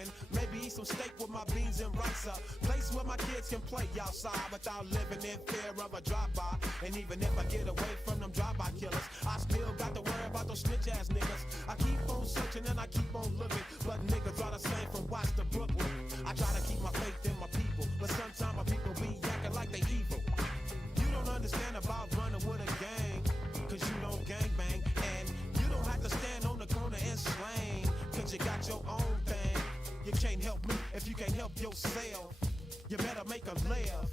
and maybe eat some steak with my beans and rice. A place where my kids can play outside without living in fear of a drive-by. And even if I get away from them drive-by killers, I still got to worry about those snitch-ass niggas. I keep on searching and I keep on looking, but niggas are the same from Watts to Brooklyn. I try to keep my faith in my people, but sometimes my people be acting like they evil. You don't understand about running with a gang, cause you don't gangbang. And you don't have to stand on the corner and slang, cause you got your own thing. You can't help me if you can't help yourself. You better make a laugh.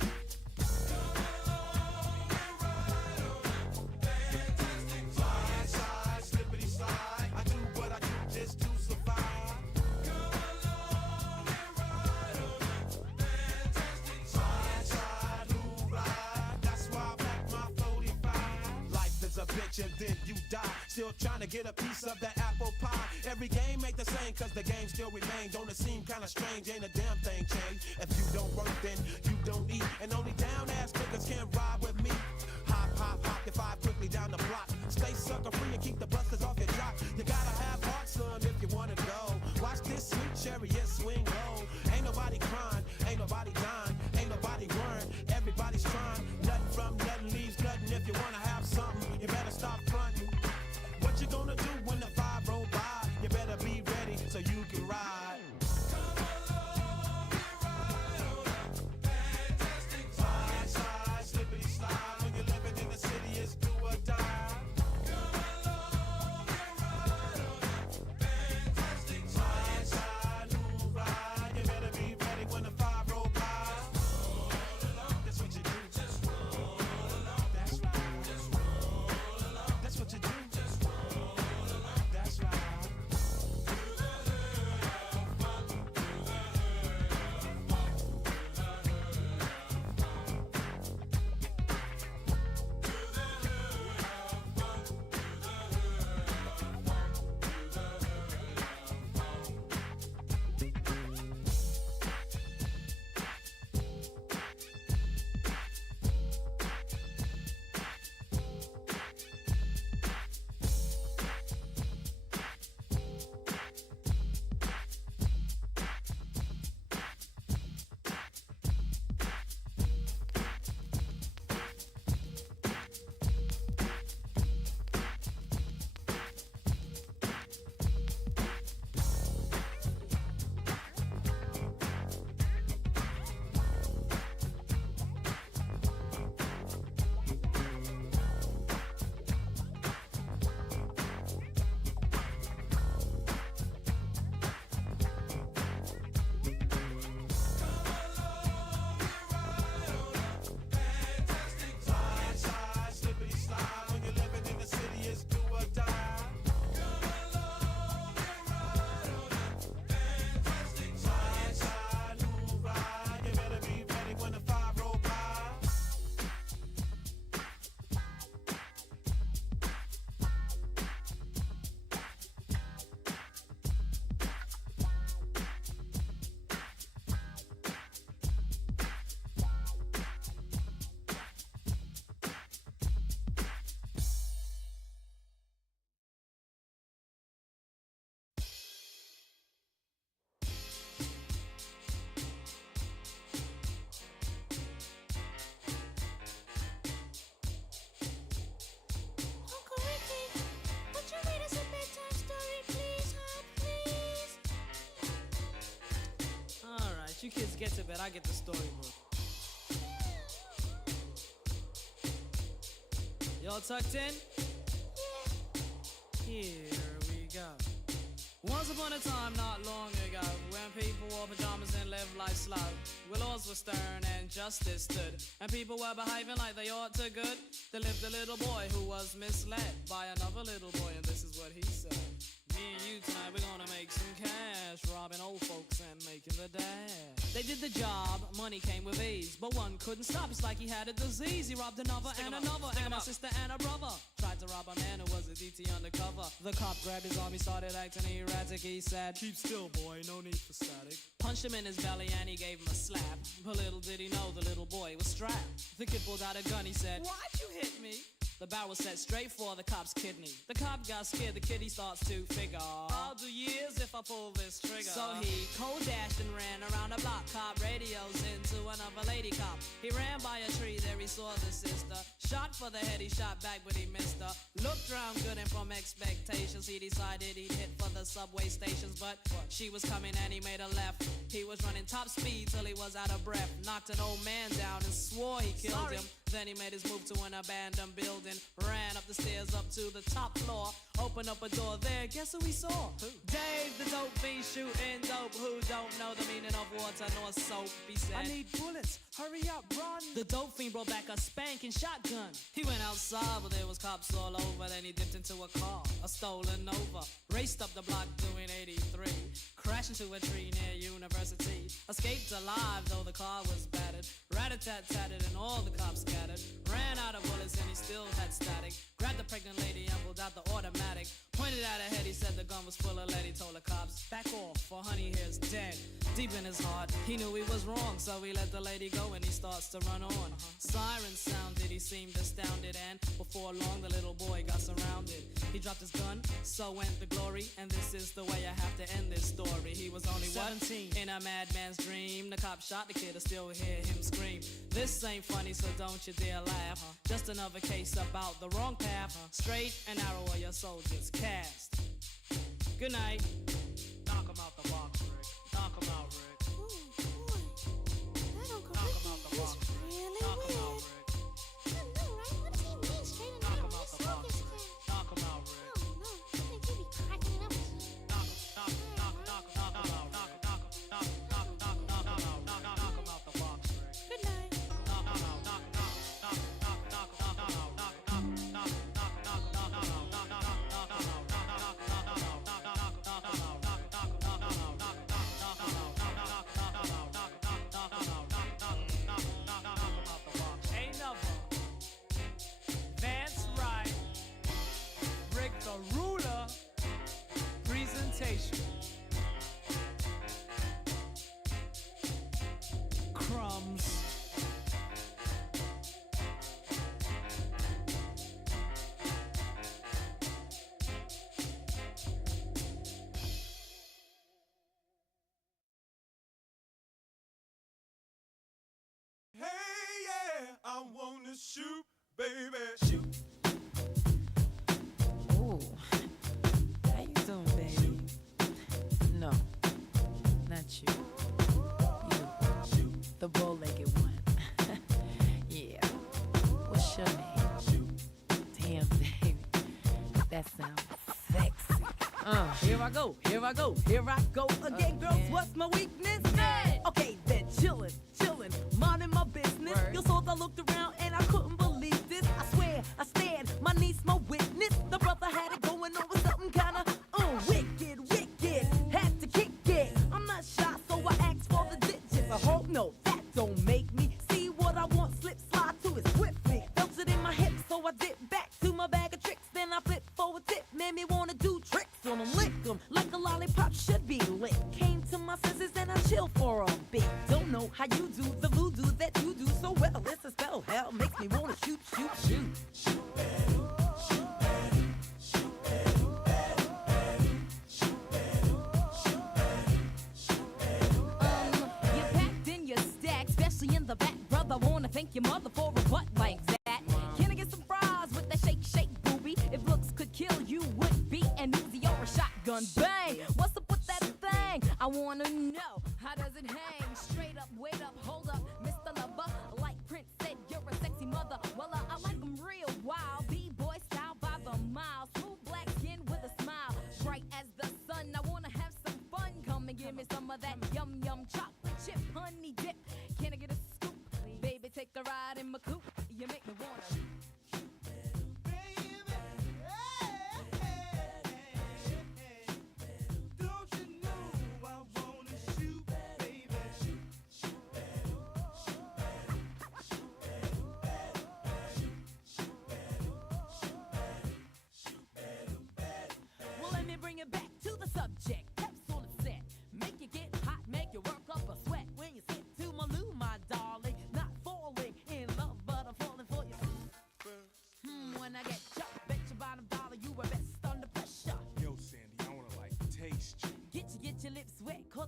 And then you die, still trying to get a piece of that apple pie. Every game ain't the same, cause the game still remain. Don't it seem kinda strange, ain't a damn thing changed. If you don't work, then you don't eat. And only down ass niggas can ride with me. Hop, hop, hop, if I quickly down the block. Stay sucker free and keep the busters off your jock. You gotta have heart, son, if you wanna go. Watch this sweet chariot swing low. Ain't nobody crying, ain't nobody dying, ain't nobody worrying. Everybody's trying, nothing from nothing leaves nothing. If you wanna have something, you better stop fronting. What you gonna do when the five roll by? You better be ready so you can ride. You kids get to bed, I get the storybook. Y'all tucked in? Here we go. Once upon a time, not long ago, when people wore pajamas and lived life slow, where laws were stern and justice stood, and people were behaving like they ought to good, there lived a little boy who was misled by another little boy, and this is what he said. Me and you tonight, we're gonna make some cash, robbing old folks and making the dash. They did the job, money came with ease, but one couldn't stop, it's like he had a disease. He robbed another and another, and a sister and a brother. Tried to rob a man who was a DT undercover. The cop grabbed his arm, he started acting erratic. He said, "Keep still, boy, no need for static." Punched him in his belly and he gave him a slap. But little did he know the little boy was strapped. The kid pulled out a gun, he said, "Why'd you hit me?" The barrel set straight for the cop's kidney. The cop got scared, the kitty starts to figure, I'll do years if I pull this trigger. So he cold dashed and ran around the block. Cop radios into another lady cop. He ran by a tree, there he saw the sister. Shot for the head, he shot back, but he missed her. Looked round good and from expectations, he decided he'd hit for the subway stations. But she was coming and he made a left. He was running top speed till he was out of breath. Knocked an old man down and swore he killed him. Then he made his move to an abandoned building. Ran up the stairs up to the top floor. Opened up a door there, guess who he saw? Who? Dave the dope fiend shooting dope. Who don't know the meaning of water nor soap? He said, I need bullets, hurry up, run. The dope fiend brought back a spanking shotgun. He went outside, but there was cops all over. Then he dipped into a car, a stolen Nova. Raced up the block doing 83. Crashed into a tree near University. Escaped alive, though the car was battered. Rat-a-tat-tatted and all the cops scattered. Ran out of bullets and he still had static. Grabbed the pregnant lady and pulled out the automatic. Pointed at her head, he said the gun was full of lead. He told the cops, back off, for honey here's dead. Deep in his heart, he knew he was wrong, so he let the lady go and he starts to run on. Sirens sounded, he seemed astounded, and before long the little boy got surrounded. He dropped his gun, so went the glory, and this is the way I have to end this story. He was only 17 in a madman's dream. The cop shot the kid, I still hear him scream. This ain't funny, so don't you dare laugh. Just another case about the wrong path. Straight and narrow are your soldiers cast. Good night. Knock him out the box, Rick. Knock him out, Rick. That Uncle Ricky is really Knock him out, weird. Rick. I know, right? What does he mean, straight and Knock narrow? him out Just the like box, this Rick. kid. Knock him out, Rick. Oh, no. I think he be cracking it up. Good night. Ain't never. That's right. Rick the Ruler. Presentation. Crumbs. Hey, yeah, I wanna shoot, baby, shoot. Ooh, how you doing, baby? No, not you. You, the bow-legged one. Yeah. What's your name? Damn, baby, that sounds sexy. Here I go, here I go, here I go again, girls. Again. What's my weakness? Hey. Okay, then chillin', minding my business. Word. You saw I looked around and I couldn't believe this. I swear, I stand, my niece, my witness. The brother had it going on with something kinda wicked. Had to kick it. I'm not shy, so I asked for the digits. I hope no, that don't make me see what I want. Slip, slide to it swiftly. Felt it in my hips, so I dip back to my bag of tricks. Then I flip forward tip, made me wanna do tricks on them, lick them like a lollipop should be lit. Came to my senses and I chill for a bit. Don't know how you do the voodoo that you do so well. It's a spell, hell makes me wanna shoot. You packed in your stack, especially in the back, brother. Wanna thank your mother for a butt like that. Can I get some fries with that shake, booby? If looks could kill, you would be an Uzi or a shotgun. Bang! What's up with that thing? I wanna know, how does it hang? Straight up, wait up, hold up, Mr. Lover. Like Prince said, you're a sexy mother. Well, I like 'em real wild. B-boy style by the mile. Smooth black skin with a smile. Bright as the sun. I wanna have some fun. Come and give me some of that yum chocolate chip honey dip. Can I get a scoop? Baby, take a ride in my coupe. You make me wanna. Don't you know I wanna shoot, baby, shoot.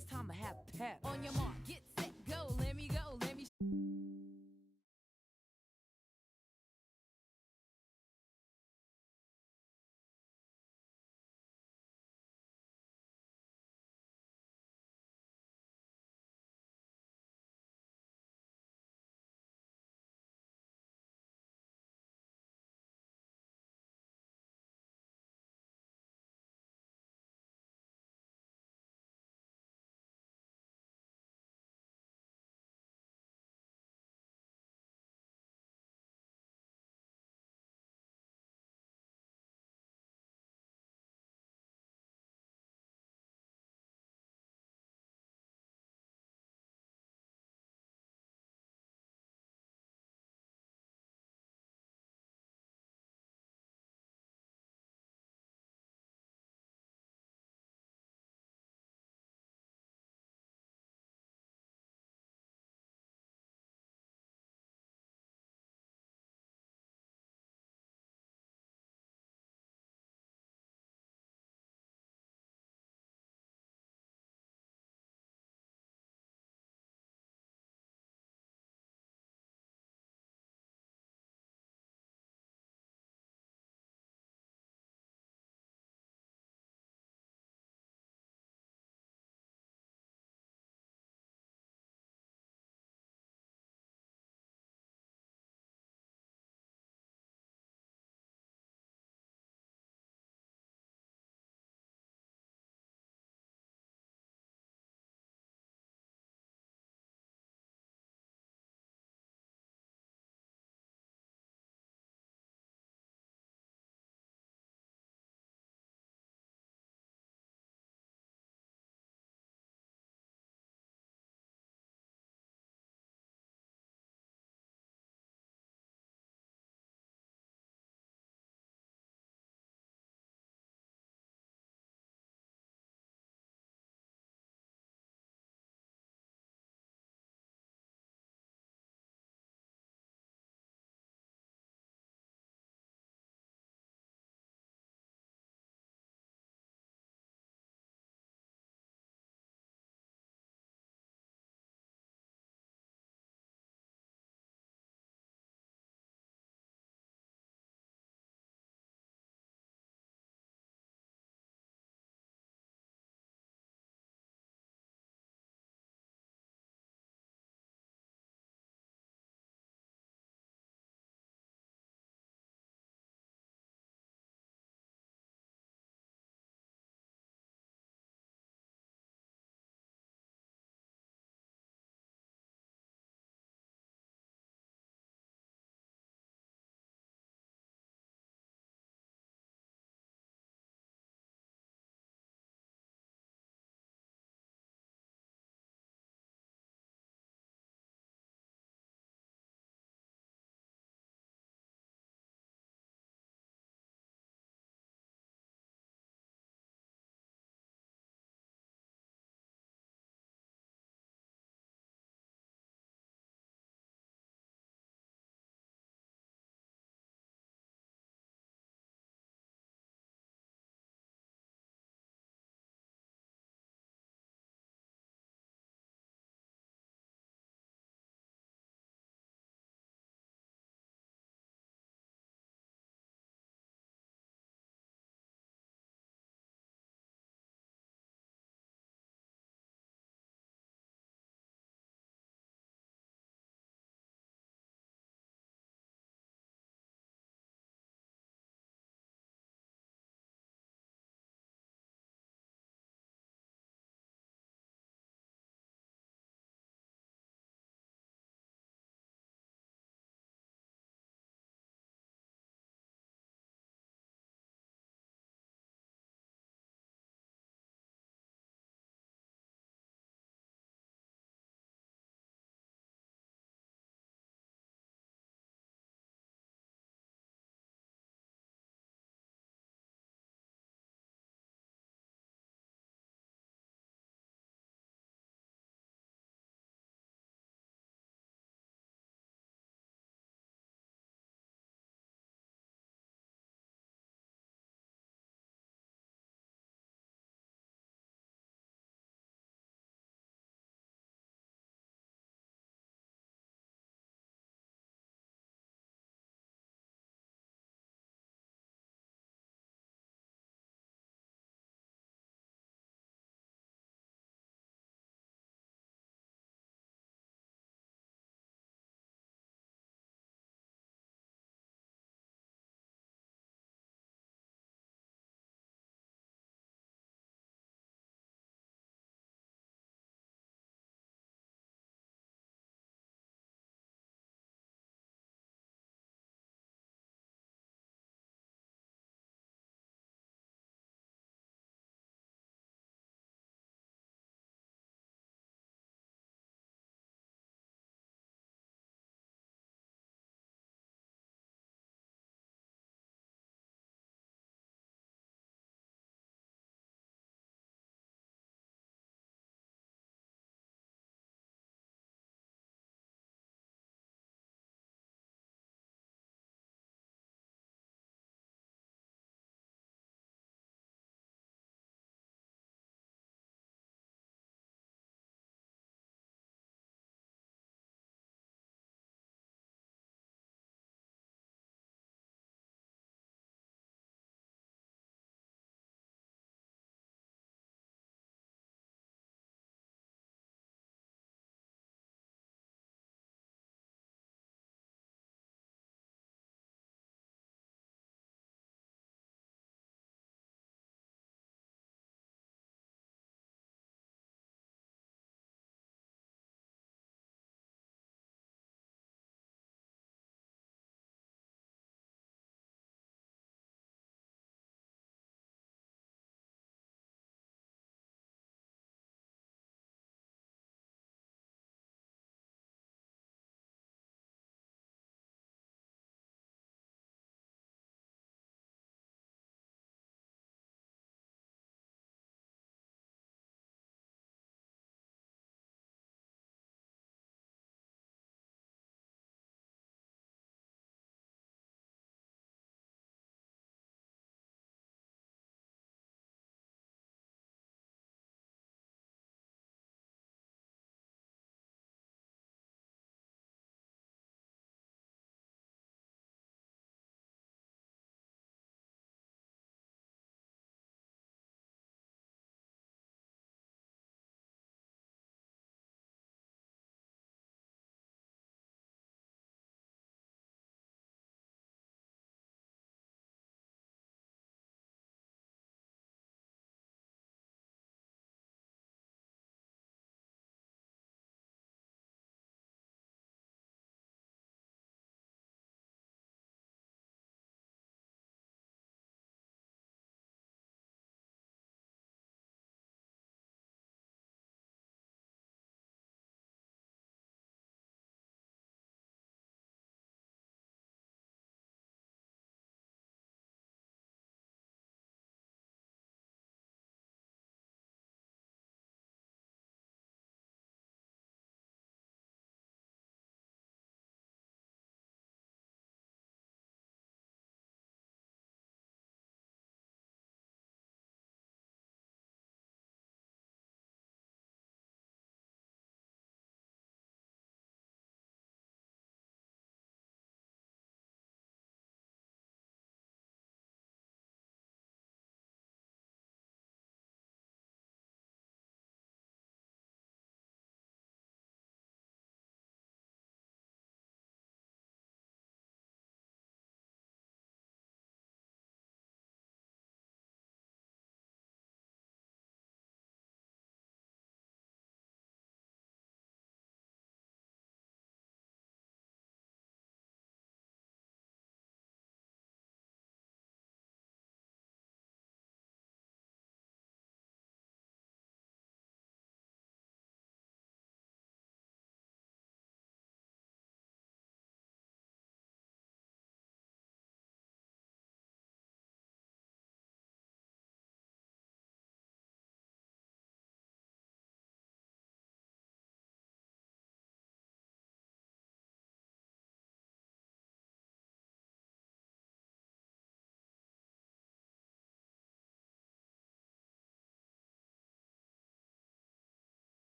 it's time to have pep. On your mark, get set, go, let me go, let me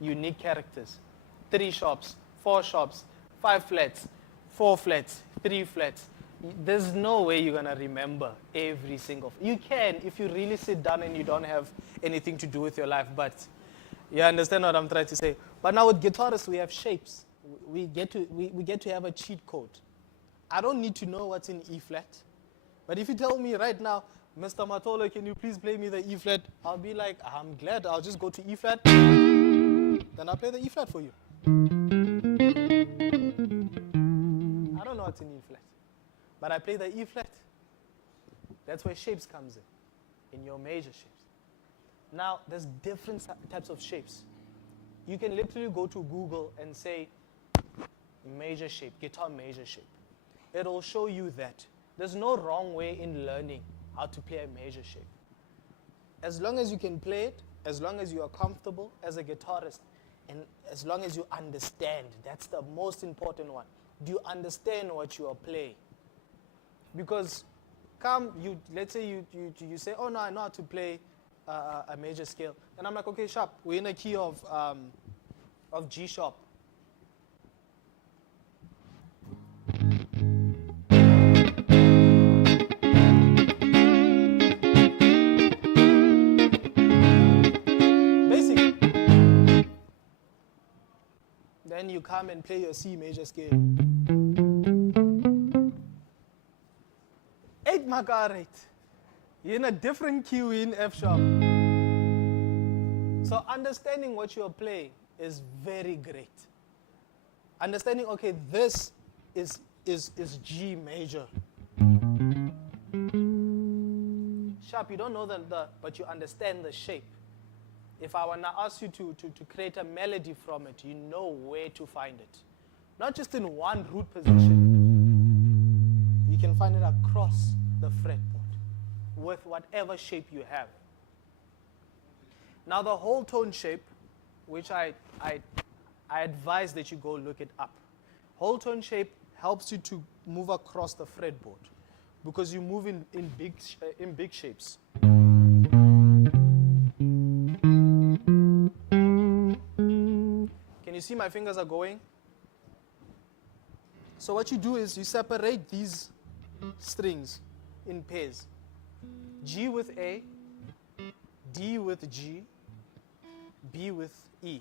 unique characters. 3 sharps, 4 sharps, 5 flats, 4 flats, 3 flats. There's no way you're going to remember every single. You can if you really sit down and you don't have anything to do with your life, but you understand what I'm trying to say. But now with guitarists, we have shapes. We get to have a cheat code. I don't need to know what's in E flat. But if you tell me right now, Mr. Matolo, can you please play me the E flat? I'll be like, I'm glad. I'll just go to E flat. Then I'll play the E flat for you. I don't know what's in E flat. But I play the E flat. That's where shapes comes in your major shapes. Now, there's different types of shapes. You can literally go to Google and say, major shape, guitar major shape. It'll show you that. There's no wrong way in learning how to play a major shape. As long as you can play it, as long as you are comfortable as a guitarist, and as long as you understand, that's the most important one. Do you understand what you are playing? Because let's say you say, oh no, I know how to play a major scale. And I'm like, okay, sharp, we're in a key of G sharp. Then you come and play your C major scale. 8 marker rate. You're in a different key in F sharp. So understanding what you're playing is very great. Understanding, okay, this is G major. Sharp, you don't know but you understand the shape. If I want to ask you to create a melody from it, you know where to find it. Not just in one root position. You can find it across the fretboard with whatever shape you have. Now the whole tone shape, which I advise that you go look it up. Whole tone shape helps you to move across the fretboard because you move in big shapes. Can you see my fingers are going? So what you do is you separate these strings in pairs. G with A, D with G, B with E.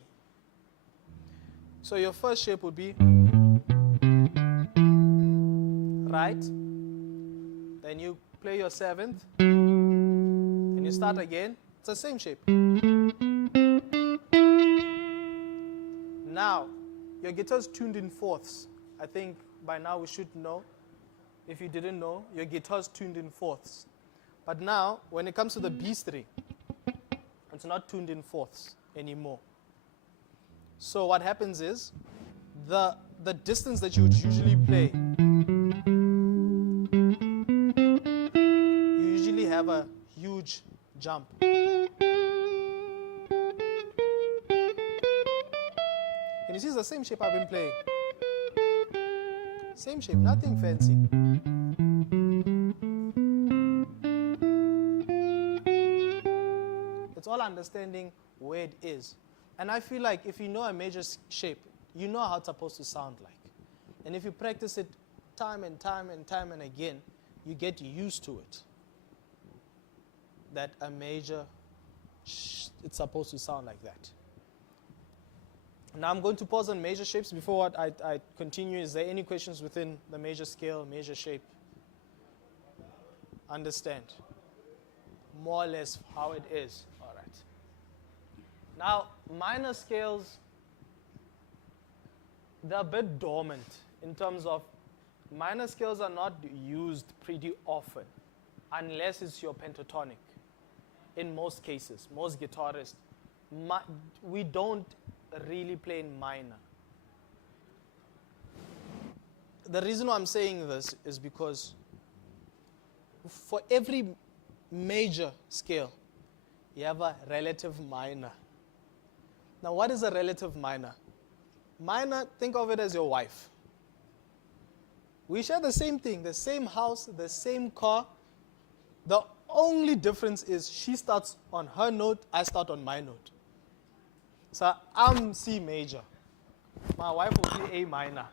So your first shape would be right, then you play your 7th, and you start again. It's the same shape. Now, your guitar's tuned in fourths. I think by now we should know. If you didn't know, your guitar's tuned in fourths. But now, when it comes to the B string, it's not tuned in fourths anymore. So what happens is, the distance that you would usually play, you usually have a huge jump. Can you see it's the same shape I've been playing? Same shape, nothing fancy. It's all understanding where it is. And I feel like if you know a major shape, you know how it's supposed to sound like. And if you practice it time and time and time and again, you get used to it. That a major, it's supposed to sound like that. Now I'm going to pause on major shapes. Before I continue, is there any questions within the major scale, major shape? Understand more or less how it is. All right. Now, minor scales, they're a bit dormant in terms of minor scales are not used pretty often unless it's your pentatonic. In most cases, most guitarists, we don't really play in minor. The reason why I'm saying this is because for every major scale, you have a relative minor. Now, what is a relative minor? Minor, think of it as your wife. We share the same thing, the same house, the same car. The only difference is she starts on her note, I start on my note. So I'm C major. My wife will play A minor.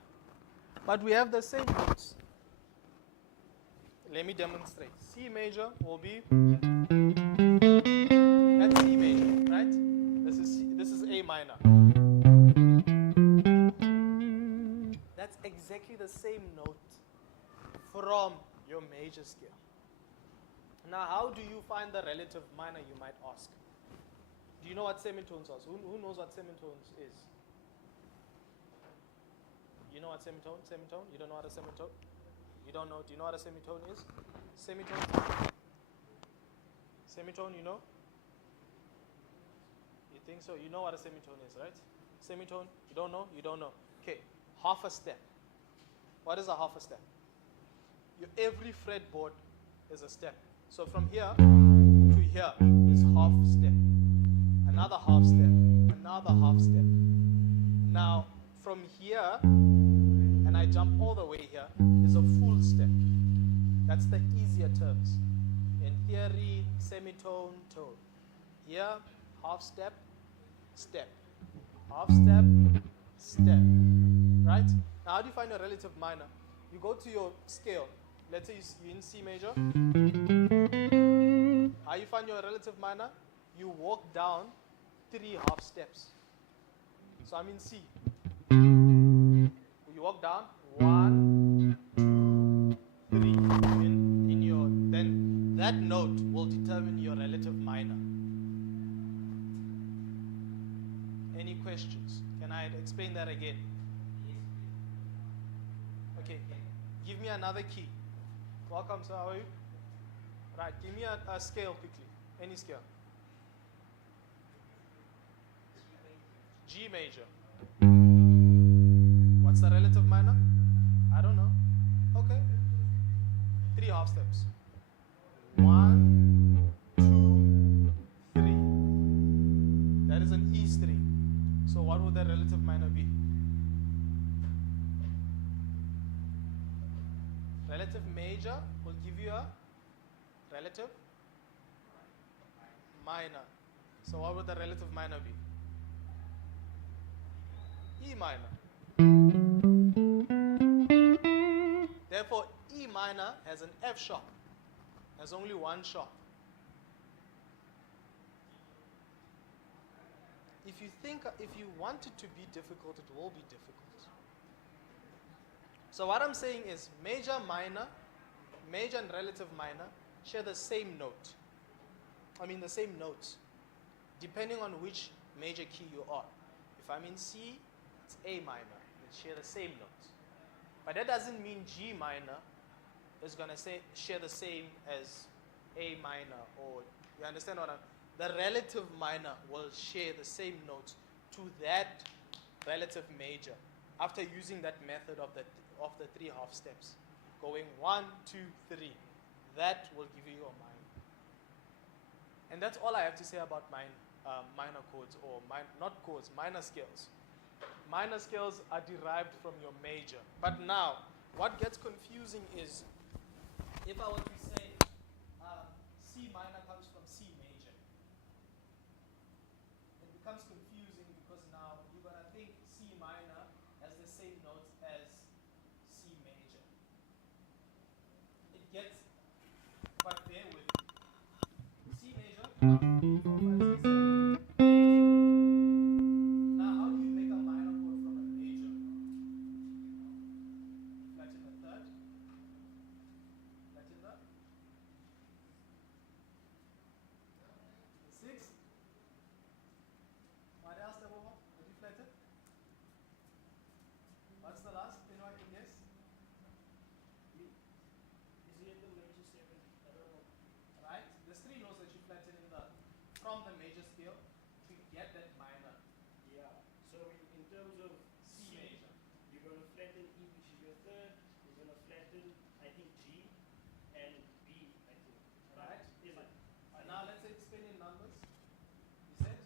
But we have the same notes. Let me demonstrate. C major will be, that's C major, right? This is A minor. That's exactly the same note from your major scale. Now, how do you find the relative minor, you might ask? Do you know what semitones are? Who knows what semitones is? You know what semitone? Semitone? You don't know what a semitone? You don't know? Do you know what a semitone is? Semitone? Semitone, you know? You think so? You know what a semitone is, right? Semitone? You don't know? You don't know. Okay, half a step. What is a half a step? Every fretboard is a step. So from here to here is half step. Another half step. Another half step. Now, from here, and I jump all the way here, is a full step. That's the easier terms. In theory, semitone, tone. Here, half step, step. Half step, step. Right? Now, how do you find a relative minor? You go to your scale. Let's say you're in C major. How you find your relative minor? You walk down 3 half steps. So I'm in C. You walk down 1, 2, 3. In your, then that note will determine your relative minor. Any questions? Can I explain that again? Okay. Give me another key. Welcome, sir. How are you? Right. Give me a scale quickly. Any scale. G major. What's the relative minor? I don't know. Okay. 3 half steps. 1, 2, 3. That is an E string. So what would the relative minor be? Relative major will give you a relative minor. So what would the relative minor be? E minor. Therefore, E minor has an F sharp. There's only one sharp. If you want it to be difficult, it will be difficult. So what I'm saying is major, minor, major and relative minor share the same note. I mean the same notes, depending on which major key you are. If I'm in C, it's A minor. They share the same notes. But that doesn't mean G minor is going to share the same as A minor, or you understand what I'm saying? The relative minor will share the same notes to that relative major after using that method of the 3 half steps. Going 1, 2, 3. That will give you your minor. And that's all I have to say about minor chords, or not chords, minor scales. Minor scales are derived from your major. But now, what gets confusing is, if I were to say C minor comes from C major, it becomes confusing because now you're going to think C minor has the same notes as C major. It gets, but bear with me. C major, 1, 2, 3, 4, 5, 6, 7, 8. Now, how do you make a minor chord from a major? Flat in the third. Flat in the sixth. What else, Deboha? Did you flat it? What's the last? Anyone can guess? Is it the major 7? I don't know. Right? There's 3 notes that you flatten from the major scale to get that minor. Yeah. So in terms of C major. you're going to flatten E, which is your third. You're going to flatten, I think, G and B, I think. Right? Is it? Now let's explain in numbers. You said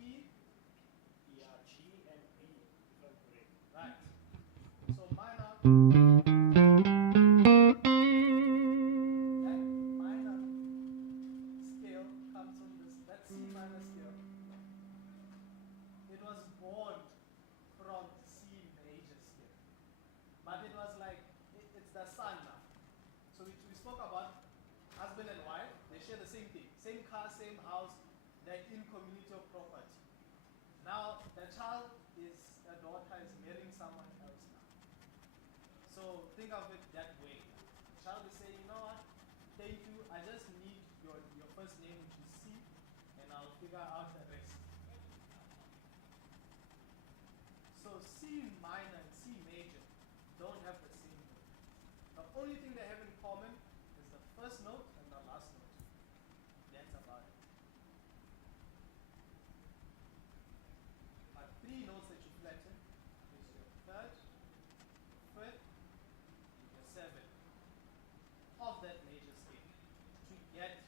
E. Yeah, G and B, if I'm correct. Right. So minor. That minor scale comes from this. That C minor scale they're in community of property. Now, the child is, a daughter is marrying someone else now. So think of it that way. The child is saying, you know what, thank you, I just need your first name, which is C, and I'll figure out the rest. So C minor and C major don't have the same note. The only thing they have in common is the first note and the last note. That's about it. But three notes that you flatten is your third, fifth, and your seventh of that major scale to get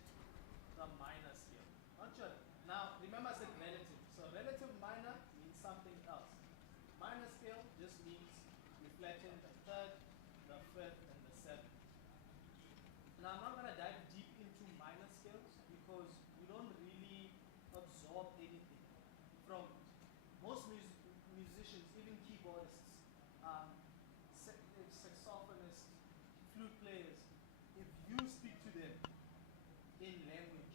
the minor scale. Not sure. Now remember I said relative. So relative minor means something else. Minor scale just means you flatten the third, the fifth, and the seventh. Now I'm not going to dive deep into minor scales because you don't really absorb anything from it. Most musicians, even keyboardists, saxophonists, flute players, if you speak to them in language,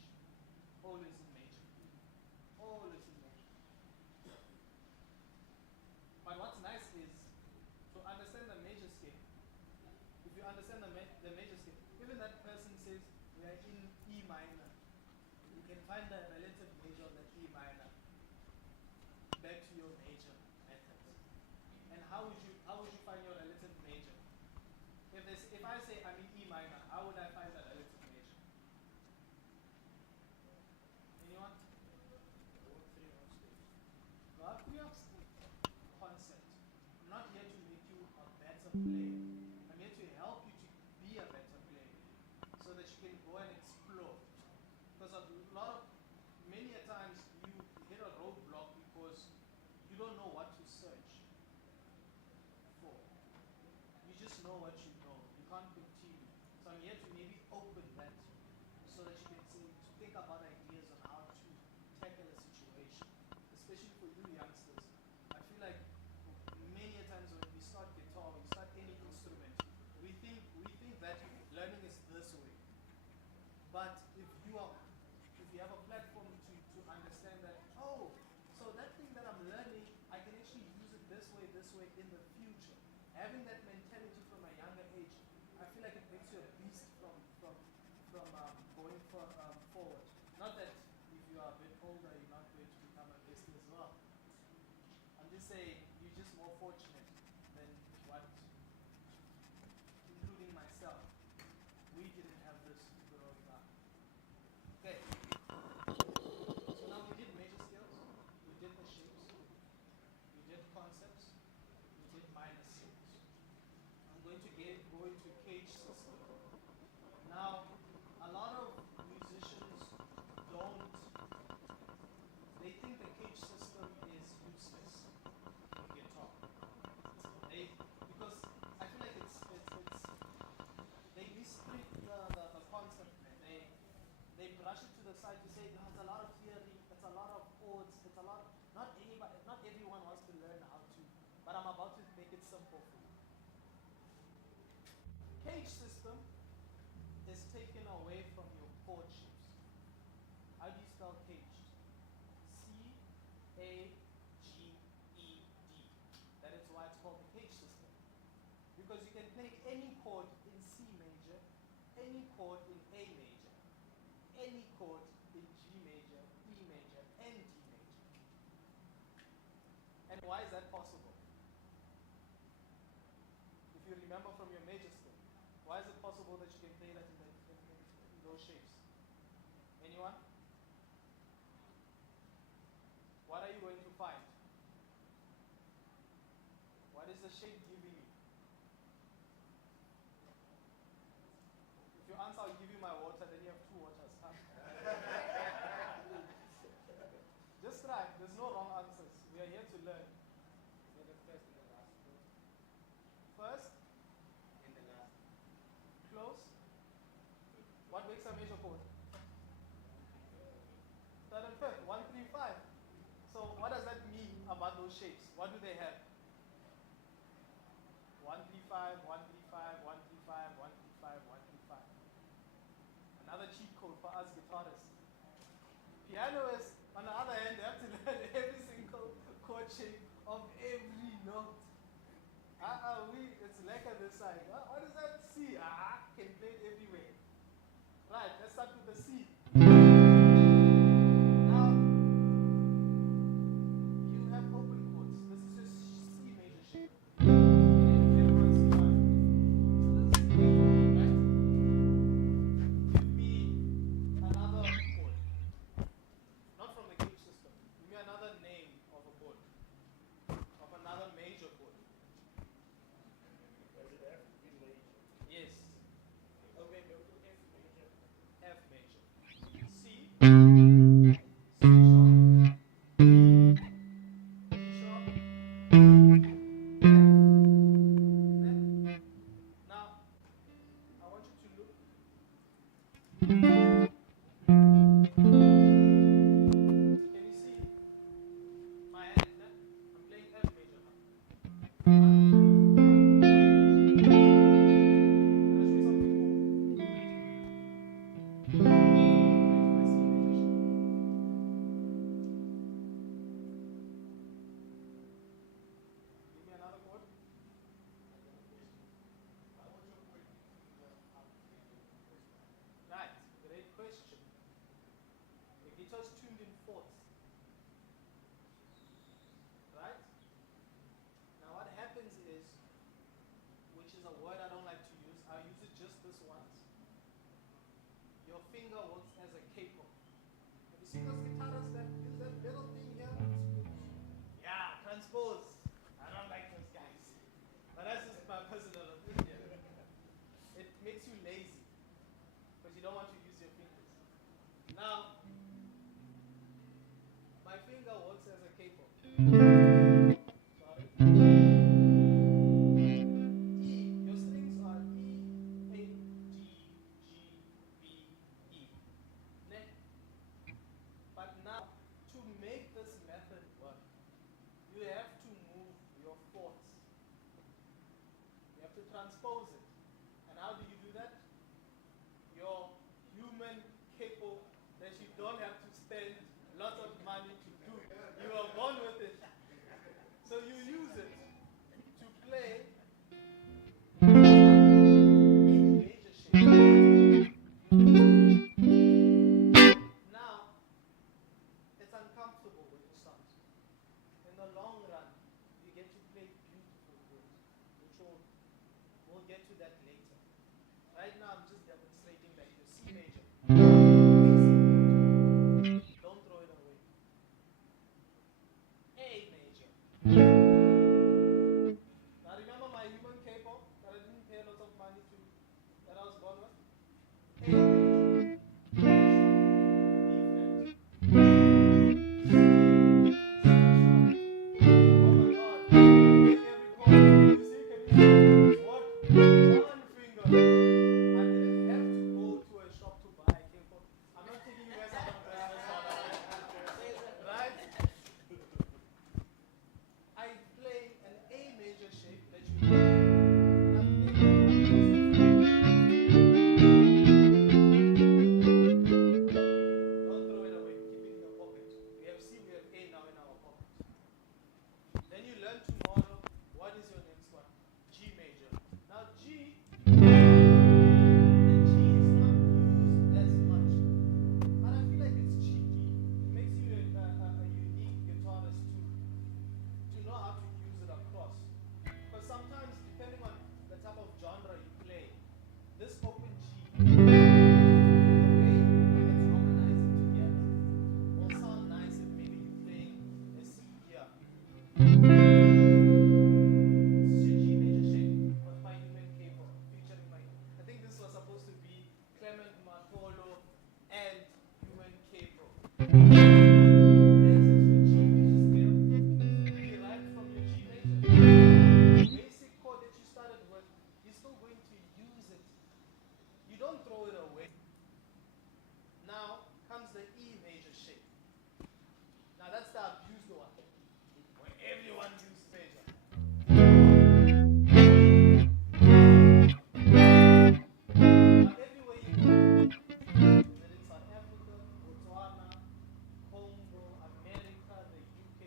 always in major. Always in major. But what's nice is to understand the major scale. If you understand the major scale, even that person says we are in E minor, you can find the relative major of the E minor back to your major methods. And how would you find your relative major? If I say I'm in E minor, how would I find the relative major? Anyone? Go up 3 upstairs. Concept. I'm not here to make you a better player. I'm here to help you to be a better player so that you can go and explore. Because many a times you hit a roadblock because you don't know what to search for. You just know what you know. You can't continue. So I'm here to maybe open that so that you can think about ideas on how to tackle a situation. Especially for you youngsters. I feel like many a times when we start guitar, we start any instrument, we think that learning is this way. But if you have a platform to understand that, oh, so that thing that I'm learning, I can actually use it this way in the future. Having that mentality from a younger age, I feel like it makes you a beast from going forward. Not that if you are a bit older, you're not going to become a beast as well. I'm just saying, you're just more fortunate than what, including myself, we didn't have this growing up. Okay. So now we did major scales, we did the shapes, we did concepts, we did minor scales. I'm going to go into cage system. Now, a lot of musicians they think the cage system is useless in guitar. Because I feel like they mistreat the concept, man. They brush it to the side to say there's a lot of theory, it's a lot of chords, it's a lot. Not everyone wants to learn how to, but I'm about to make it simple for you. Cage system is taken away from your chord shapes. How do you spell caged? C-A-G-E-D. That is why it's called the cage system. Because you can play any chord in C major, any chord in A major, any chord in G major, E major, and D major. And why is that possible? If you remember from your major scale, why is it possible that you can play that in those shapes? Anyone? What are you going to find? What is the shape giving you? If you answer, I'll give you my water, then you have 2 waters. Huh? Just try. There's no wrong answers. We are here to learn. First? In the last. Close? What makes a major chord? Third and fifth. 1, 3, 5. So what does that mean about those shapes? What do they have? 1, 3, 5, 1, 3, 5, 1, 3, 5, 1, 3, 5, 1, 3, 5. Another cheat code for us guitarists. Pianists shape of every note. It's like on this side. What is that? C. Can play it everywhere. Right, let's start with the C. Now, you have open chords. This is just C major shape. And everyone's fine. So this is right? Give me another chord. Not from the Gibb system. Give me another name of a chord. Of another major chord. Does it have to be major? Yes. Okay, go to F major. F major. C. C sharp. D sharp. F. Now, I want you to look. Can you see my hand? I'm playing F major now. Can I show you something cool? Give me another chord. Right, great question. The guitar's tuned in fourths. Right? Now what happens is, which is a word I don't like to use, I'll use it just this once. Your finger works as a capo. Have you seen those guitarists that use that little thing here? Yeah, transpose. I don't like those guys. But that's just my personal opinion. It makes you lazy because you don't want to use your fingers. Now, my finger works as a capo. Sorry. E. Your strings are E, A, G, G, B, E. But now, to make this method work, you have to move your fourths. You have to transpose it. And how do you do that? Your human capo that you don't have to spend lots of money to do. You are born with it. So you use it to play any major shape. Now, it's uncomfortable when you start. In the long run, you get to play beautiful chords, which we'll get to that later. Right now, I'm just demonstrating that your C major. Don't throw it away. A major. Now remember my human capo that I didn't pay a lot of money to, that I was born with? A major. B flat. Oh my God. Playing every chord. Can you see? What? One finger. I didn't have to go to a shop to buy a capo. I'm not taking you guys out of business. Right? I play an A major shape that you know. And I'm don't throw it away. Keep it in your pocket. We have C, we have A now in our pocket. Then you learn tomorrow what is your next one? G major. Now G, the G is not used as much. But I feel like it's cheeky. It makes you a unique guitarist too. To know how to use it across. Because sometimes, depending on the type of genre you play, this open G, the way it's harmonizing together, will sound nice if maybe you're playing a C here. This is your G major shape with my human capo featuring my. I think this was supposed to be Clement Martolo and human capo. There's your G major scale. Derived from your G major. The basic chord that you started with, you're still going to use it. You don't throw it away. Now comes the E major shape. Now that's the abused one, where everyone uses major. Now everywhere you go, whether in South Africa, Botswana, Congo, America, the UK,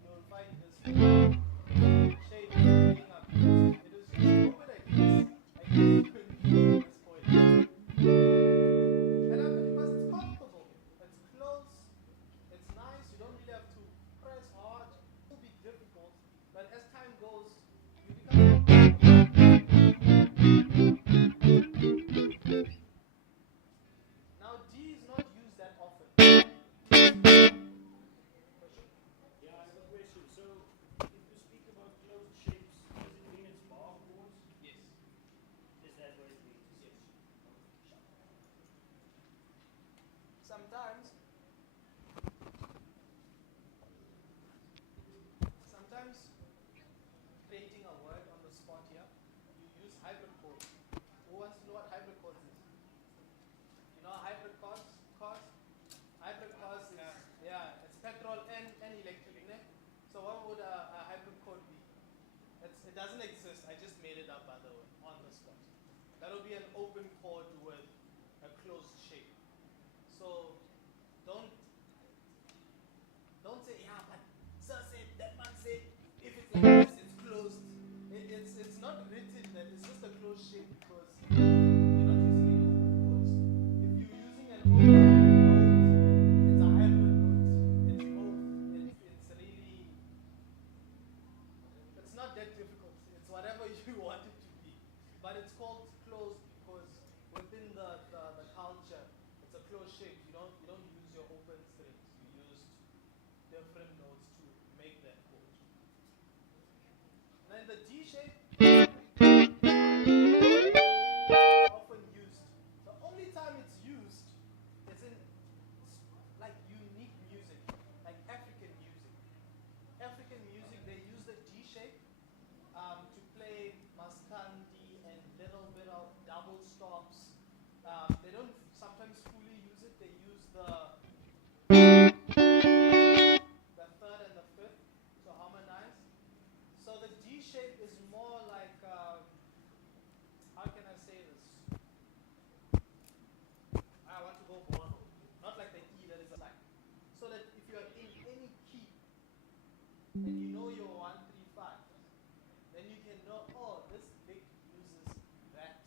you'll find It doesn't exist. I just made it up, by the way, on the spot. That'll be an open chord with a closed shape. So don't say, yeah, but sir said, that man said, if it's like this, it's closed. It's not written that it's just a closed shape because you're not using any open chords. If you're using an open note, it's a hybrid note. It's both. It's really, it's not that difficult. It's whatever you want it to be. But it's called closed because within the culture, it's a closed shape. You don't use your open strings. You use different notes to make that chord. And then the D shape often used. The only time it's used is in like unique music, like African music. African music, they use the D shape to play maskandi and little bit of double stops. They don't sometimes fully use it. They use the third and the fifth to harmonize. So the D shape is more like, how can I say this? I want to go mono, not like the E that is like. So that if you are in any key and you know your 1, 3, 5, then you can know, oh, this lick uses that.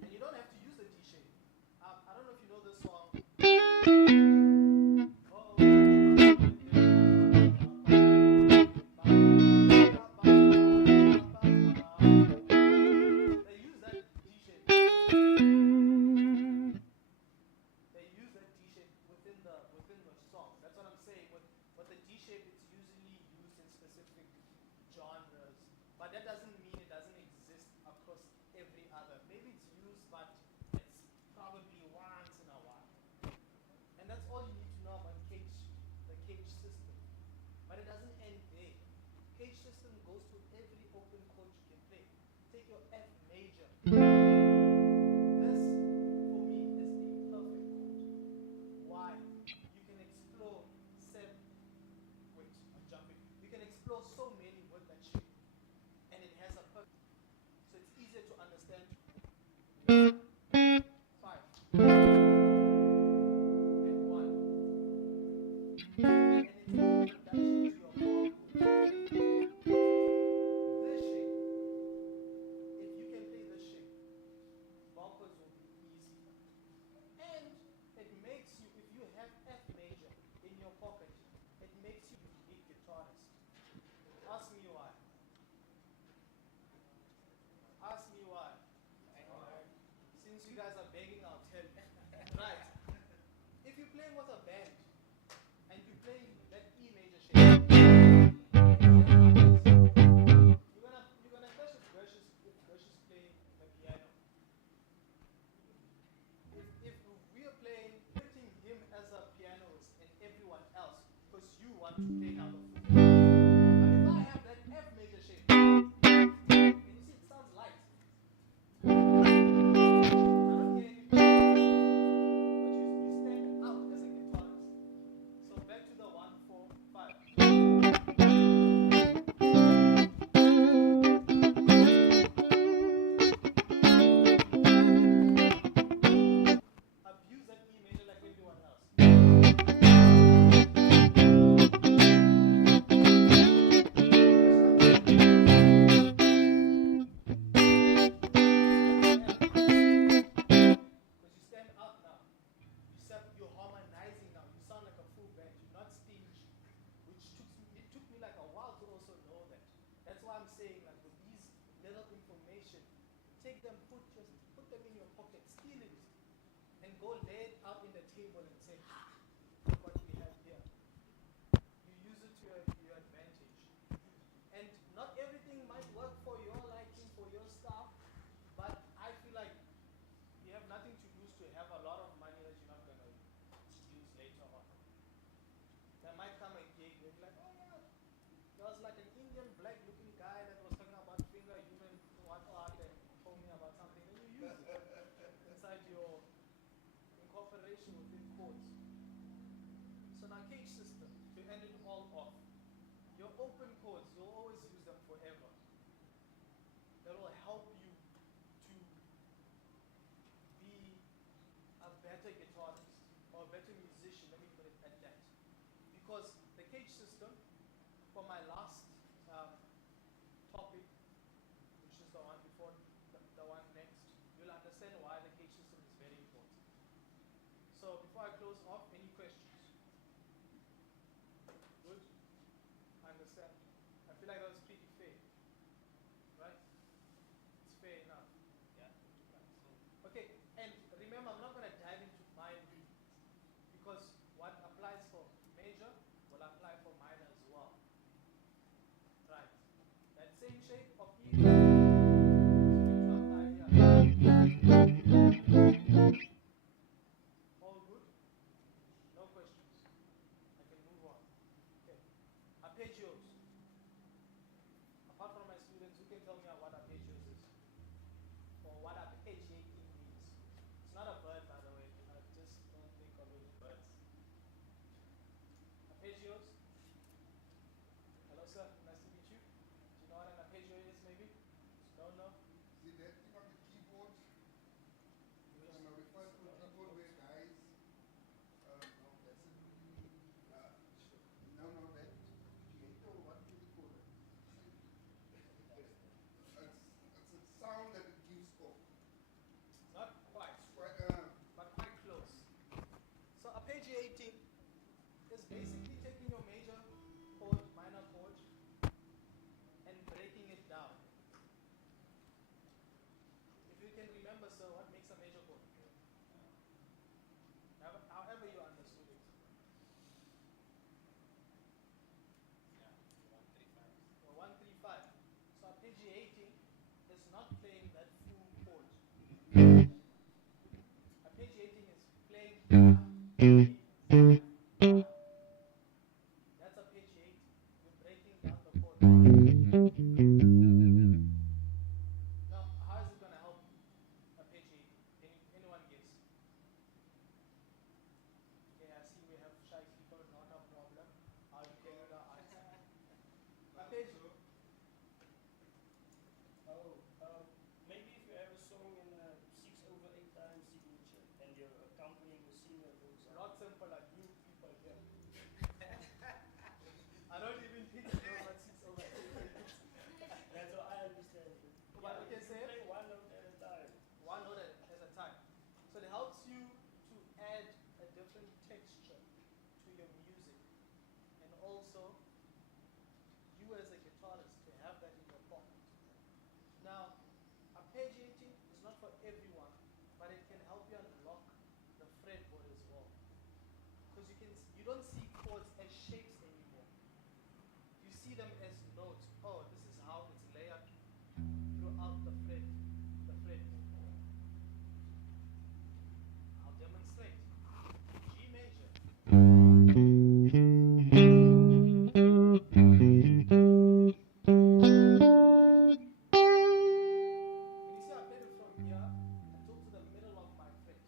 And you don't have to use the D shape. I don't know if you know this song. They use that D shape. They use that D shape within the song. That's what I'm saying. With the D shape, it's usually used in specific genres, but that doesn't mean it doesn't exist across every other. Maybe it's used, but it's probably once in a while. And that's all you need to know about the cage system. But it doesn't end there. Cage system goes to every open chord you can play. Take your F major. This, for me, is a perfect chord. Why? You can explore I'm jumping. You can explore so many with that shape. And it has a perfect. So it's easier to understand. 5. And 1. And it's an introduction to your chord. This shape, if you can play this shape, vocals will be easy. And it makes you, if you have F major in your pocket, it makes you a unique guitarist. Ask me why. Ask me why. Since you guys are begging, I'll tell you. Right. If you're playing with a band and you play that E major shape, you're gonna clash with Gersh's if Gersh's playing the piano. If we are playing, putting him as a pianist and everyone else, because you want to play now the full. But if I have that F major shape, and you see it sounds light. I don't care if you play, but you stand out as a guitarist. So back to the 1, 4, 5. Abuse that E major like everyone else. Go lay it out in the table and say, look what we have here. You use it to your advantage. And not everything might work for your liking, for your style, but I feel like you have nothing to lose to have a lot of money that you're not going to use later on. There might come a gig where you're like, oh yeah, there was like an Indian black looking guy that was talking about finger human what art and told me about something, and you use it inside your incorporation. progression within chords. So now cage system, to end it all off. Your open chords, you'll always use them forever. That will help you to be a better guitarist or a better musician, let me put it at that. Because the cage system, for my last topic, which is the one before the one next, you'll understand why the cage system is very important. So before I close off, any questions? Good? I understand. I feel like that was pretty fair. Right? It's fair enough. Yeah. Okay, and remember, I'm not going to dive into minor because what applies for major will apply for minor as well. Right. That same shape of E is going to apply here. All good? No questions. I can move on. Okay. Arpeggios. Apart from my students, who can tell me what arpeggios is? Or what arpeggiating means? It's not a bird, by the way. I just don't think of it as birds. Arpeggios. Hello, sir. Nice to meet you. Do you know what an arpeggio is, maybe? Don't know? See that thing on the keyboard? When I refer to a keyboard where guys, no, that's it. No, that creator, what do you call it? It's a sound that it gives off. Not quite, Quite, but quite close. So arpeggiating is basically taking your major chord, minor chord, and breaking it down. If you can remember, sir, what makes a major chord? However you understood it. Yeah. 135. So arpeggiating is not playing that full chord. Arpeggiating is playing. That's arpeggiating. You're breaking down the chord. Now, how is it going to help arpeggiating? Anyone guess? Okay, I see we have shy people, not a problem. I'll tell you the answer. Arpeggio. Maybe if you have a song in 6/8 time signature and your accompanying the singer goes on. Not simple like you people here. I don't even think you know what 6/8 is. That's what I understand. But Yeah, okay, you say play one note at a time. one note at a time. So it helps you to add a different texture to your music. And also, you as a guitarist to have that in your pocket. Now, arpeggiating is not for everyone, but it can help you unlock the fretboard as well. Because you don't see chords as shapes anymore. You see them as notes. Oh, this is how it's layered throughout the fretboard. I'll demonstrate. G major. When you see I played it from here until to the middle of my fret.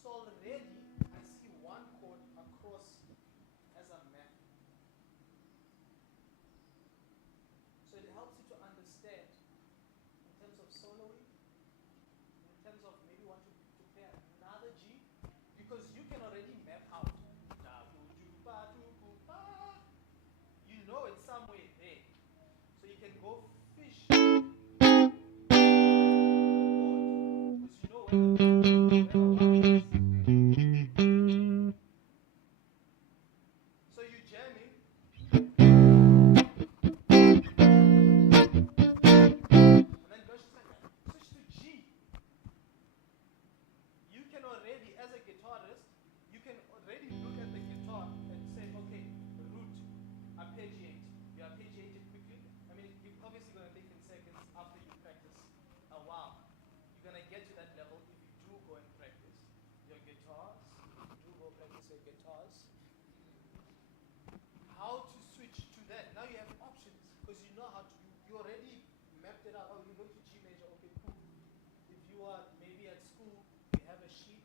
So already I see one chord across as a map. So it helps you to understand in terms of soloing, in terms of maybe want to play another G, because you can already map out. You know it's somewhere there. So you can go fish. Because you know where the one is. So you're jamming. And then Gersh's like, switch to G. You can already, as a guitarist, you can already look at the guitar and say, okay, root, arpeggiate. You arpeggiate it quickly. I mean, you're obviously going to take in seconds after you practice a while. You're going to get to that level if you do go and practice your guitars. If you do go practice your guitars. How to switch to that? Now you have options because you know how to. You already mapped it out. Oh, you go to G major. Okay, cool. If you are maybe at school, you have a sheet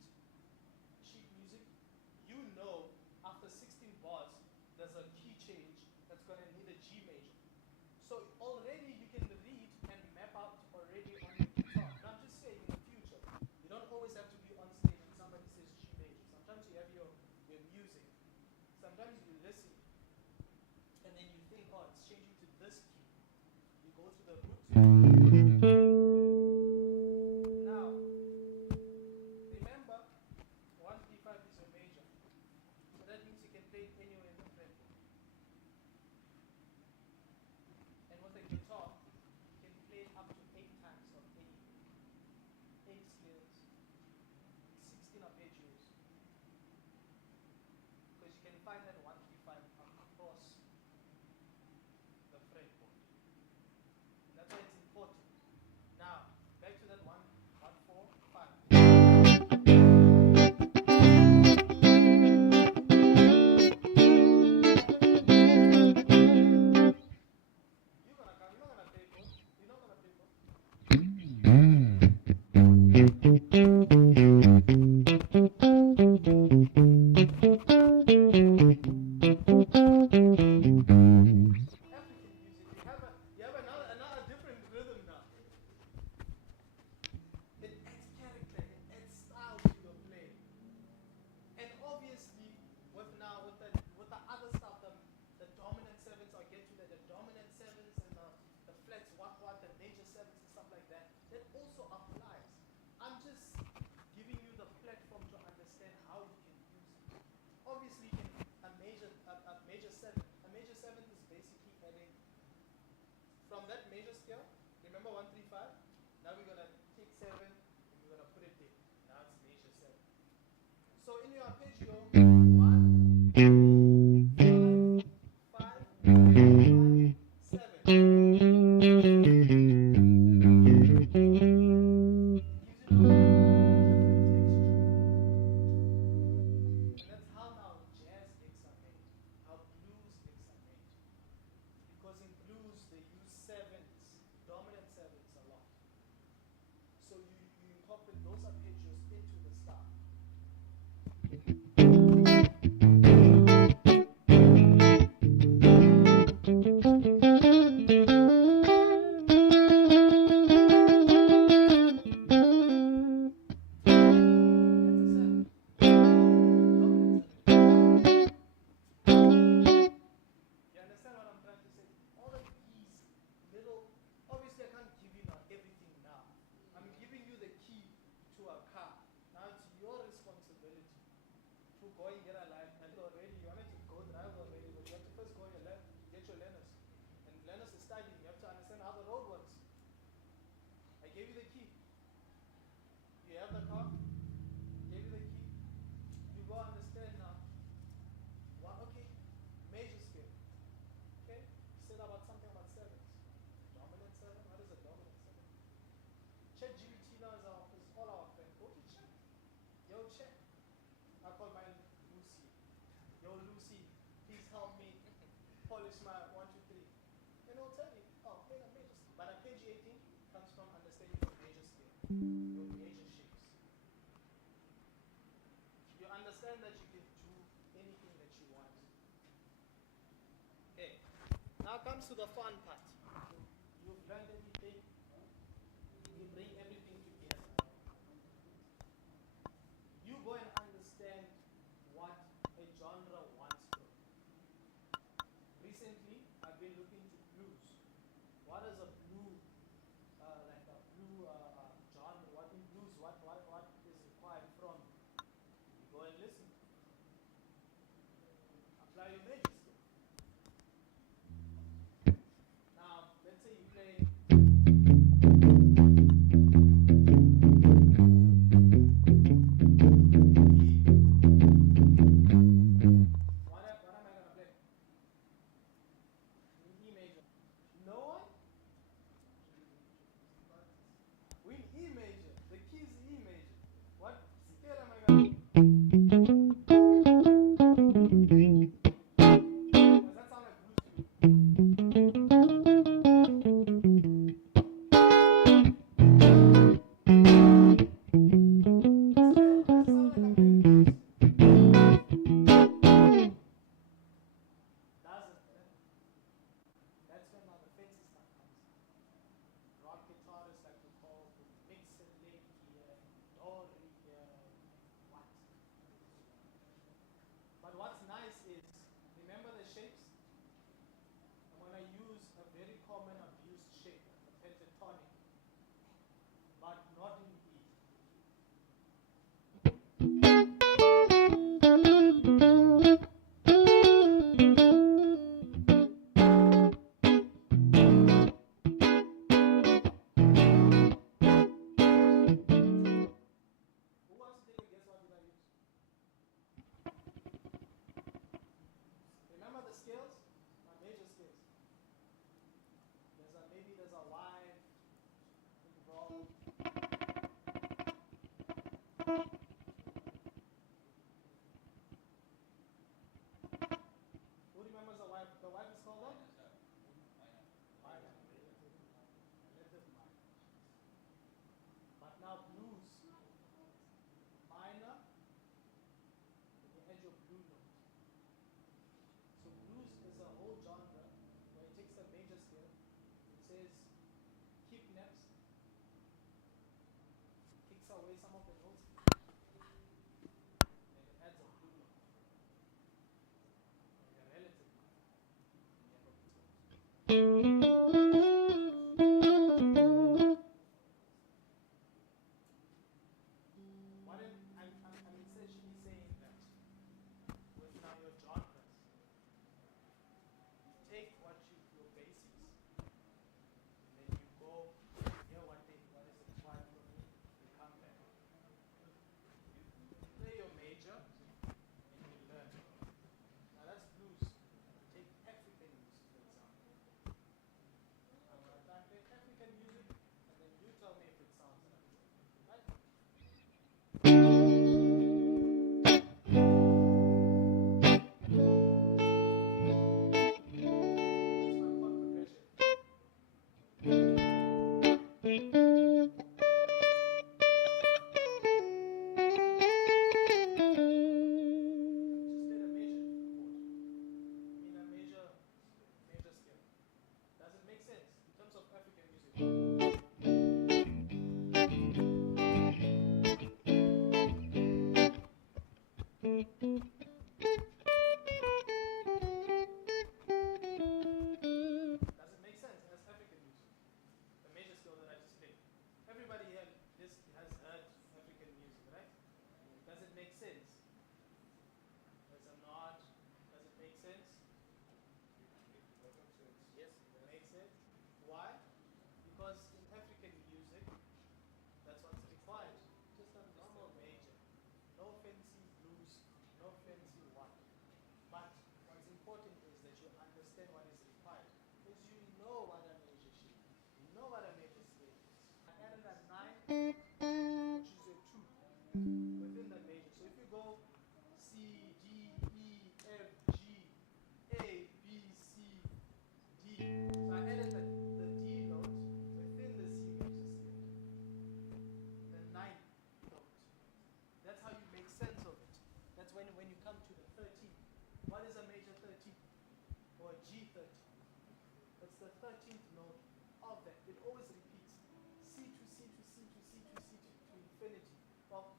So already you can read and map out already on the guitar. And I'm just saying in the future, you don't always have to be on stage and somebody says G major. Sometimes you have your music. Sometimes you listen and then you think, oh, it's changing to this key. You go to the root. Now, remember, 1, 3, 5 is your major. So that means you can play it anywhere in the fretboard. And with a guitar, you can play it up to 8 times of any 8 scales, 16 arpeggios. Because you can find that 1, 3, 5 across the fretboard. That's why it's important. Now, back to that 1, 4, 5. You're not gonna play chords. You're not gonna play chords. African music, you have another different rhythm now. It adds character, it adds style to your play. And obviously, with the other stuff, the dominant sevenths, I'll get to that, the dominant sevenths and the flats, the major sevenths and stuff like that, that also applies. I'm just giving you the platform to understand how you can use it. Obviously, a major seventh is basically adding from that major scale. Remember 1, 3, 5. Now we're gonna take 7 and we're gonna put it there. Now it's major 7. So in your arpeggio, 1, 2, 5, 5, 7. Dominant sevenths a lot. So you incorporate those arpeggios into the style. ChatGPT now is all our friend. Go to chat. Yo, chat. I call mine Lucy. Yo, Lucy, please help me polish my 1, 2, 3. And it'll tell you, oh, play a major scale. But arpeggiating comes from understanding your major scale, your major shapes. You understand that you can do anything that you want. Okay. Now comes to the fun part. You've learned everything. You bring everything together. You go and understand what a genre wants from you. Recently, I've been looking to blues. What is a blue, like a blue genre? What in blues? What is required from you? You go and listen. Apply your major scale. Now, let's say you play. there's a wife involved. Who remembers the wife? The wife is called what? Minor. Relative minor. But now blues. Minor. And you add your blue note. So blues is a whole genre where it takes a major scale. It says keep naps, kicks away some of the notes, and it adds a blue note. Like a relative minor. What I'm essentially saying that with now your genres, you take your basics, and then you go hear what is required from you, you come back. You play your major, and you learn. Now that's blues. Take African music, for example. I'm going to play African music, and then you tell me if it sounds like it. Right? That's my chord progression. Just played a major scale. Does it make sense in terms of African music? Does it make sense as African music? The major scale that I just played. Everybody here has heard African music, right? Does it make sense? Does it not? Does it make sense? Yes, it makes sense. Why? Because in African music, that's what's required. Just a normal major. No fancy blues, no fancy what. But what's important is that you understand what is required. Because you know what a major shape is. You know what a major scale is. I added a 9, which is a 2 within the major. So if you go C, D, E, F, G, A, B, C, D. So I added the D note within the C major scale. The 9th note. That's how you make sense of it. That's when you come to the 13th. What is a major 13th? Or a G13? It's the 13th note of that. It always repeats. C to C to C to C to C to infinity. Well,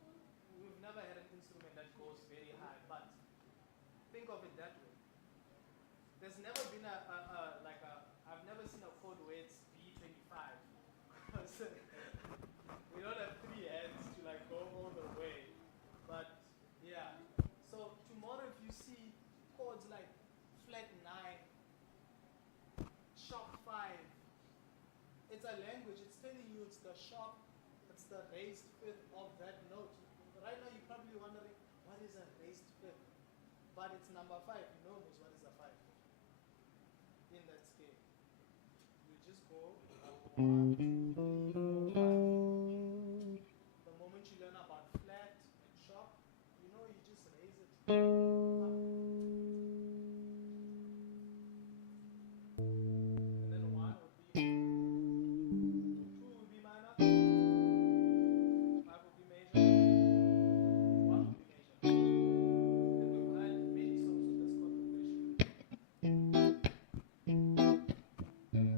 we've never had an instrument that goes very high, but think of it that way. There's never been I've never seen a chord where it's B25. We don't have 3 hands to like go all the way. But yeah. So tomorrow if you see chords like flat 9, sharp 5, it's a language. It's telling you it's the sharp, it's the raised fifth of that note. Right now you're probably wondering, what is a raised fifth? But it's number 5. You know almost what is a 5 in that scale. You just go 1, 2, 3, 4, 5. The moment you learn about flat and sharp, you know you just raise it up. And then 1 would be, 2 would be minor, 5 would be major, 1 would be major. And we've heard many songs with this chord progression.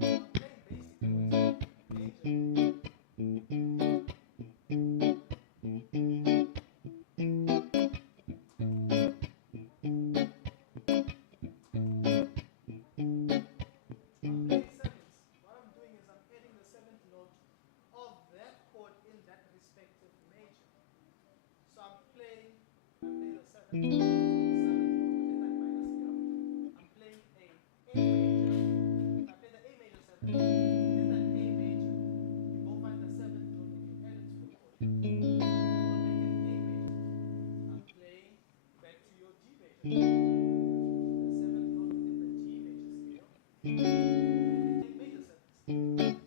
I'm playing basic chords, major. I'm playing sevenths. What I'm doing is I'm adding the 7th note of that chord in that respective major. So I'm playing the 7th, 7th note within that minor scale. I'm playing a A major. I play the A major 7th. Within that A major, you go find the 7th note and you add it to the chord. You don't make an A major. I'm playing back to your D major. The 7th note within the G major scale. Playing major 7ths.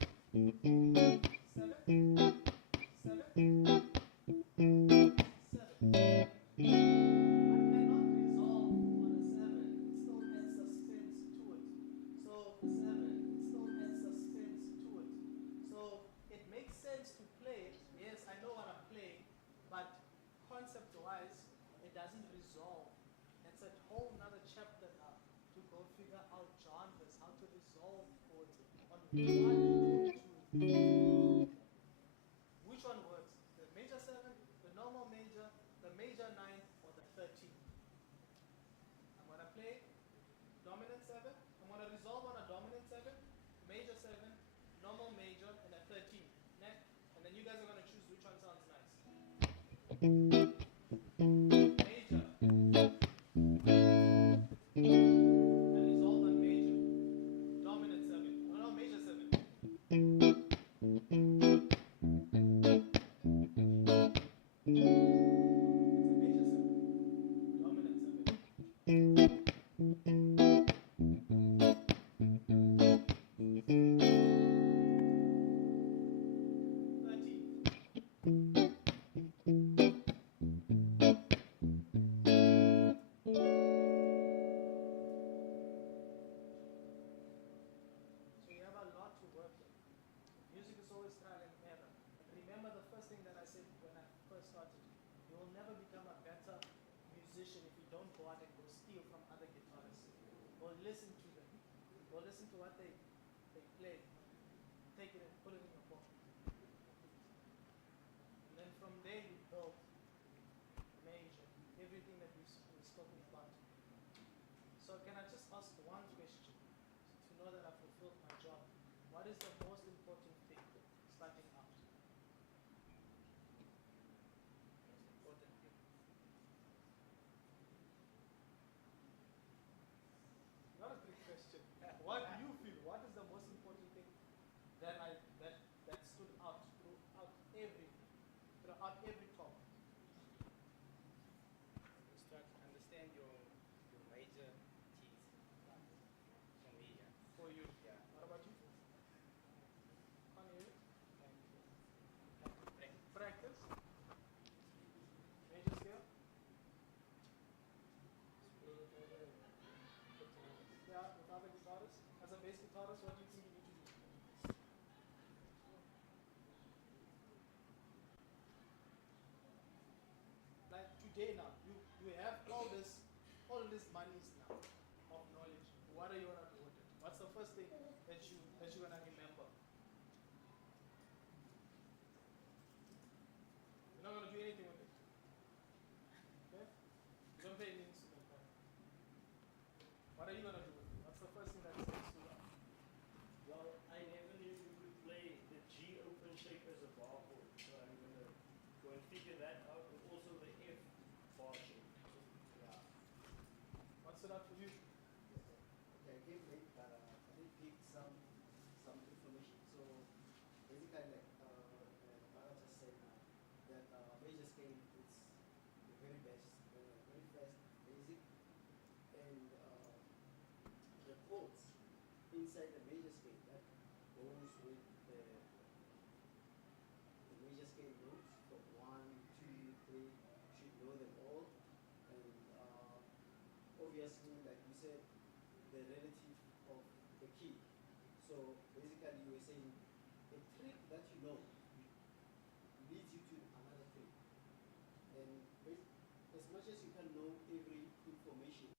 Which one works? The major 7, the normal major, the major 9, or the 13? I'm going to play dominant 7. I'm going to resolve on a dominant 7, major 7, normal major, and a 13. And then you guys are going to choose which one sounds nice. Major. And resolve on major. Dominant 7. No, major 7. Listen to them, or listen to what they play, take it and put it in your pocket. And then from there you build major, everything that we've spoken about. So can I just ask one question to know that I've fulfilled my job? What is the most important thing starting out? Most important thing. Not a trick question. What do you feel? What is the most important thing that stood out throughout every talk? Start to understand your major keys for me, yeah. For you. Yeah. What about you? Can't hear you. Practice. Major scale. Yeah, with other guitarists. As a bass guitarist, what do you think you need to do? Like today now, you have all this monies now of knowledge. What are you gonna do with it? What's the first thing that you're gonna remember? You're not gonna do anything with it. Okay? You don't play any instrument. Right? What are you gonna do with it? What's the first thing that sticks to you? Well, I never knew you could play the G open shape as a bar chord, so I'm gonna go and figure that out, and also the F bar shape. Yeah. What stood out for you? Okay, I did pick some information. So basically, like Bala just said now, that major scale is the very best, very fast, basic, and the chords inside the major scale that goes with the major scale notes from 1, 2, 3, should know them all, and obviously, like you said, the relative of the key. So basically, you were saying a trick that you know leads you to another trick. And as much as you can know every information,